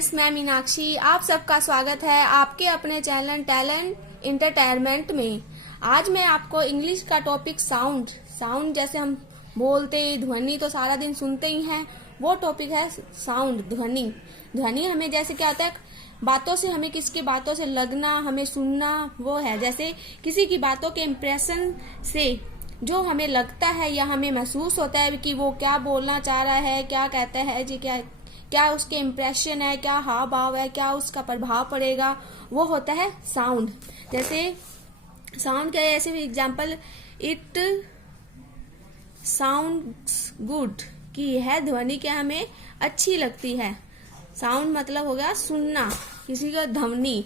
Friends, मैं मीनाक्षी आप सबका स्वागत है आपके अपने चैनल टैलेंट इंटरटेनमेंट में। आज मैं आपको इंग्लिश का टॉपिक साउंड जैसे हम बोलते ध्वनि तो सारा दिन सुनते ही हैं, वो टॉपिक है साउंड। ध्वनि हमें जैसे क्या होता है, बातों से हमें किसकी बातों से लगना, हमें सुनना, वो है जैसे किसी की बातों के इम्प्रेशन से जो हमें लगता है या हमें महसूस होता है कि वो क्या बोलना चाह रहा है, क्या कहता है जी, क्या उसके इम्प्रेशन है, क्या हाव भाव है, क्या उसका प्रभाव पड़ेगा, वो होता है साउंड। जैसे साउंड का ऐसे भी एग्जाम्पल, इट साउंड्स गुड, कि यह ध्वनि क्या हमें अच्छी लगती है। साउंड मतलब हो गया सुनना, किसी का ध्वनि।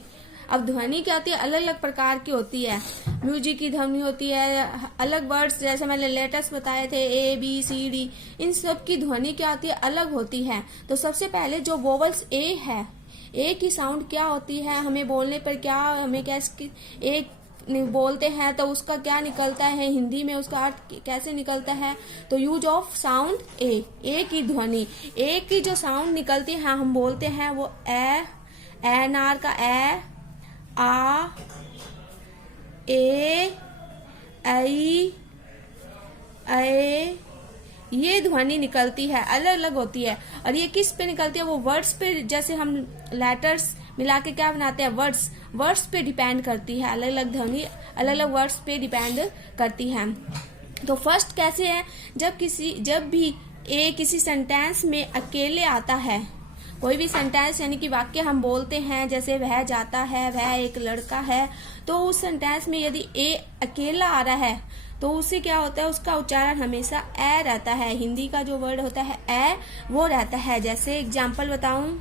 अब ध्वनि क्या होती है, अलग अलग प्रकार की होती है। म्यूजिक की ध्वनि होती है, अलग वर्ड्स जैसे मैंने लेटर्स बताए थे ABCD, इन सब की ध्वनि क्या होती है, अलग होती है। तो सबसे पहले जो वोवल्स ए है, ए की साउंड क्या होती है, हमें बोलने पर क्या, हमें क्या एक बोलते हैं तो उसका क्या निकलता है, हिंदी में उसका अर्थ कैसे निकलता है। तो यूज ऑफ साउंड ए की ध्वनि, ए की जो साउंड निकलती है हम बोलते हैं वो ए नार का ए, आ, ए, आई, ए, ये ध्वनि निकलती है, अलग अलग होती है। और ये किस पे निकलती है, वो वर्ड्स पे, जैसे हम लेटर्स मिला के क्या बनाते हैं, वर्ड्स पे डिपेंड करती है। अलग अलग ध्वनि अलग अलग वर्ड्स पे डिपेंड करती है। तो फर्स्ट कैसे है, जब भी ए किसी सेंटेंस में अकेले आता है, कोई भी सेंटेंस यानी कि वाक्य हम बोलते हैं, जैसे वह जाता है, वह एक लड़का है, तो उस सेंटेंस में यदि ए अकेला आ रहा है तो उससे क्या होता है, उसका उच्चारण हमेशा ए रहता है। हिंदी का जो वर्ड होता है ए, वो रहता है। जैसे एग्जाम्पल बताऊं,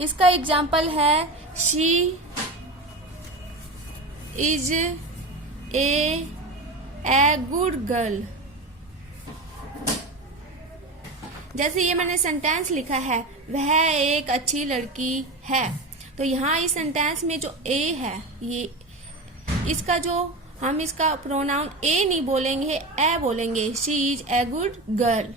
इसका एग्जाम्पल है she is a good girl. जैसे ये मैंने सेंटेंस लिखा है, वह एक अच्छी लड़की है, तो यहाँ इस सेंटेंस में जो ए है, ये इसका जो हम इसका प्रोनाउन ए नहीं बोलेंगे, ए बोलेंगे। She is a good girl,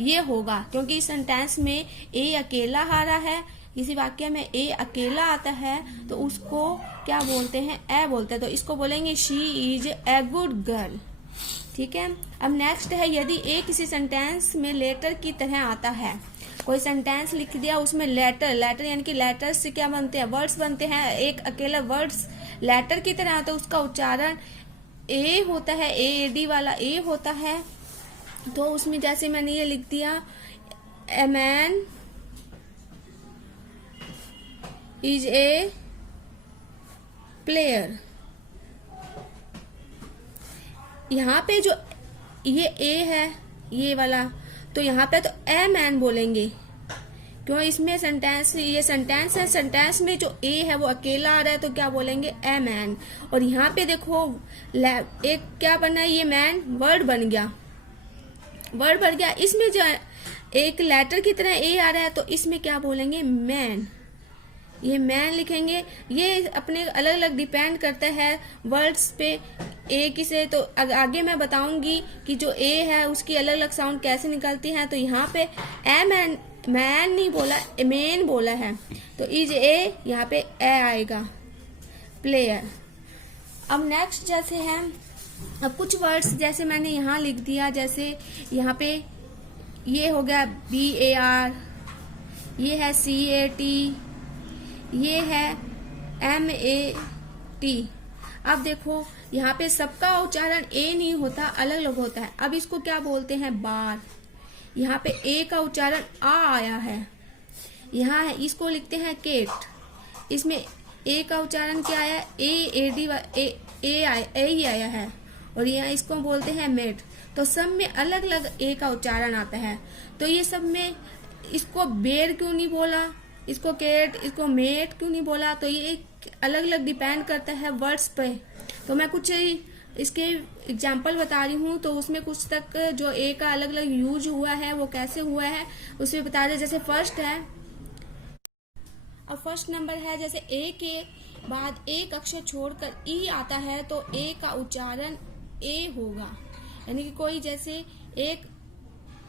ये होगा क्योंकि इस सेंटेंस में ए अकेला आ रहा है। किसी वाक्य में ए अकेला आता है तो उसको क्या बोलते हैं, ए बोलते हैं, तो इसको बोलेंगे she is a good girl. ठीक है। अब नेक्स्ट है, यदि ए किसी सेंटेंस में लेटर की तरह आता है, कोई सेंटेंस लिख दिया, उसमें लेटर यानी कि लेटर्स से क्या बनते हैं, वर्ड्स बनते हैं। एक अकेला वर्ड्स लेटर की तरह आता है, उसका उच्चारण ए होता है, AAD वाला ए होता है। तो उसमें जैसे मैंने ये लिख दिया, a man is a player. यहाँ पे जो ये ए है, ये वाला, तो यहाँ पे तो ए मैन बोलेंगे, क्यों, इसमें सेंटेंस, ये सेंटेंस है, सेंटेंस में जो ए है वो अकेला आ रहा है, तो क्या बोलेंगे, ए मैन। और यहाँ पे देखो एक क्या बना है, ये मैन वर्ड बन गया, इसमें जो एक लेटर की तरह ए आ रहा है, तो इसमें क्या बोलेंगे, मैन। ये मैन लिखेंगे। ये अपने अलग अलग डिपेंड करता है वर्ड्स पे, ए की से। तो आगे मैं बताऊंगी कि जो ए है उसकी अलग अलग साउंड कैसे निकलती है। तो यहाँ पे ए मैन नहीं बोला, मेन बोला है, तो इज ए, यहाँ पे ए आएगा, प्लेयर। अब नेक्स्ट जैसे है, अब कुछ वर्ड्स जैसे मैंने यहाँ लिख दिया, जैसे यहाँ पे ये हो गया BAR, ये है CAT, ये है MAT। अब देखो यहाँ पे सबका उच्चारण ए नहीं होता, अलग अलग होता है। अब इसको क्या बोलते हैं, बार। यहाँ पे ए का उच्चारण आ आया है, यहाँ है, इसको लिखते हैं केट। इसमें ए का उच्चारण क्या आया, ए ही आया है, और यहाँ इसको बोलते हैं मेट। तो सब में अलग अलग ए का उच्चारण आता है। तो ये सब में इसको बेर क्यों नहीं बोला, इसको केट, इसको मेट क्यों नहीं बोला, तो ये अलग अलग डिपेंड करता है वर्ड्स पे। तो मैं कुछ इसके एग्जाम्पल बता रही हूँ, तो उसमें कुछ तक जो ए का अलग अलग यूज हुआ है वो कैसे हुआ है उसमें बता दे। जैसे फर्स्ट है, अब फर्स्ट नंबर है, जैसे ए के बाद एक अक्षर छोड़कर ई आता है तो ए का उच्चारण ए होगा। यानी कि कोई जैसे एक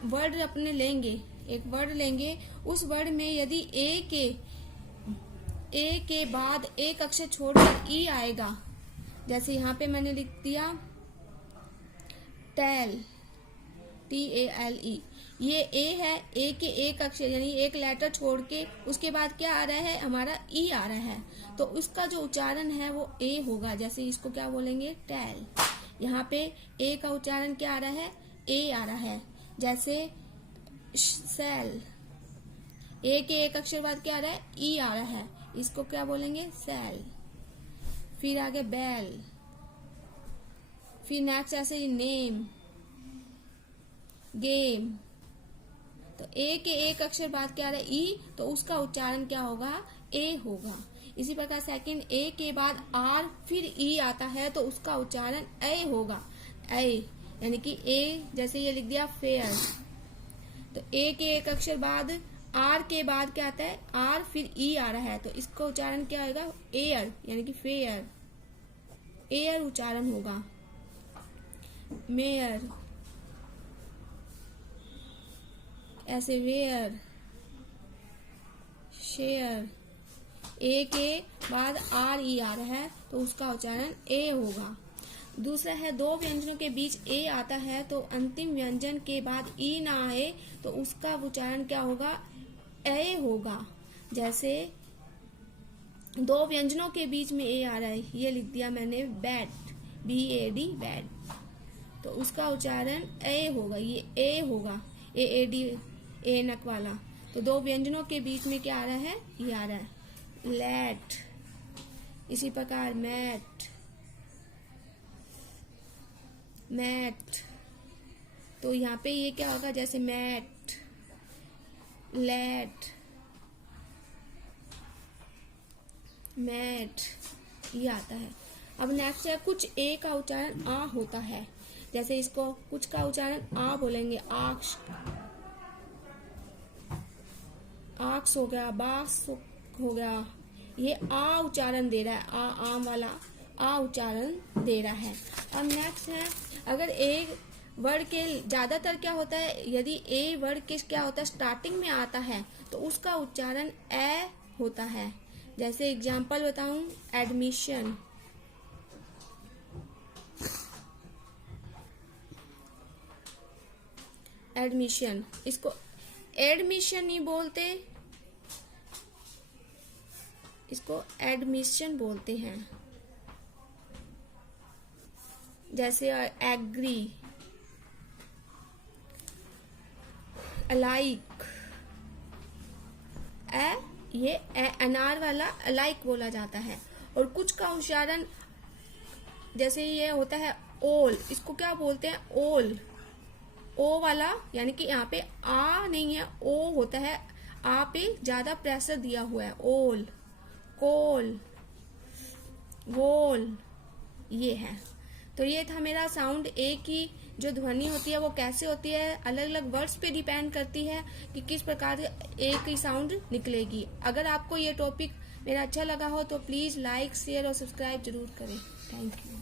वर्ड अपने लेंगे, एक वर्ड लेंगे, उस वर्ड में यदि ए के बाद एक अक्षर छोड़कर ई आएगा, जैसे यहाँ पे मैंने लिख दिया टेल, TALE, ये ए है, ए के एक अक्षर यानी एक लेटर छोड़ के उसके बाद क्या आ रहा है, हमारा ई आ रहा है, तो उसका जो उच्चारण है वो ए होगा। जैसे इसको क्या बोलेंगे, टेल। यहाँ पे ए का उच्चारण क्या आ रहा है, ए आ रहा है। जैसे सेल, ए के एक अक्षर बाद क्या आ रहा है, ई आ रहा है, इसको क्या बोलेंगे, सेल। फिर आगे बेल, फिर नेक्स्ट ऐसे नेम, गेम। तो ए के एक अक्षर बाद क्या आ रहा है, ई, तो उसका उच्चारण क्या होगा, ए होगा। इसी प्रकार सेकंड, ए के बाद आर फिर ई आता है तो उसका उच्चारण ए होगा, ए, यानी कि ए, जैसे ये लिख दिया फेयर, तो ए के एक अक्षर बाद आर के बाद क्या आता है, आर फिर ई आ रहा है, तो इसका उच्चारण क्या होगा, एयर, यानी कि फेयर, एयर उच्चारण होगा। मेयर, ऐसे वेयर, शेयर, ए के बाद आर ई आ रहा है तो उसका उच्चारण ए होगा। दूसरा है, दो व्यंजनों के बीच ए आता है तो अंतिम व्यंजन के बाद ई ना आए तो उसका उच्चारण क्या होगा, ए होगा। जैसे दो व्यंजनों के बीच में ए आ रहा है, ये लिख दिया मैंने बैट, BAD, बैट, तो उसका उच्चारण ए होगा, ये ए होगा, AAD, ए नक वाला। तो दो व्यंजनों के बीच में क्या आ रहा है, ये आ रहा है, लैट। इसी प्रकार मैट, मैट, तो यहाँ पे ये क्या होगा, जैसे मैट, लैट, मैट, ये आता है। अब नेक्स्ट है, कुछ ए का उच्चारण आ होता है, जैसे इसको कुछ का उच्चारण आ बोलेंगे, आक्ष, आक्स हो गया, बास हो गया, ये आ उच्चारण दे रहा है, आम वाला आ उच्चारण दे रहा है। अब नेक्स्ट है, अगर ए वर्ड के ज्यादातर क्या होता है, यदि ए वर्ड के क्या होता है, स्टार्टिंग में आता है तो उसका उच्चारण ए होता है। जैसे एग्जांपल बताऊं, एडमिशन, एडमिशन, इसको एडमिशन नहीं बोलते, इसको एडमिशन बोलते हैं। जैसे एग्री, अलाइक, ये अनार वाला अलाइक बोला जाता है। और कुछ का उच्चारण जैसे ये होता है ओल, इसको क्या बोलते हैं, ओल, ओ वाला, यानी कि यहाँ पे आ नहीं है, ओ होता है, आ पे ज्यादा प्रेशर दिया हुआ है, ओल, कोल, वोल, ये है। तो ये था मेरा साउंड ए की जो ध्वनि होती है वो कैसे होती है, अलग अलग वर्ड्स पे डिपेंड करती है कि किस प्रकार ए की साउंड निकलेगी। अगर आपको ये टॉपिक मेरा अच्छा लगा हो तो प्लीज लाइक, शेयर और सब्सक्राइब जरूर करें। Thank you.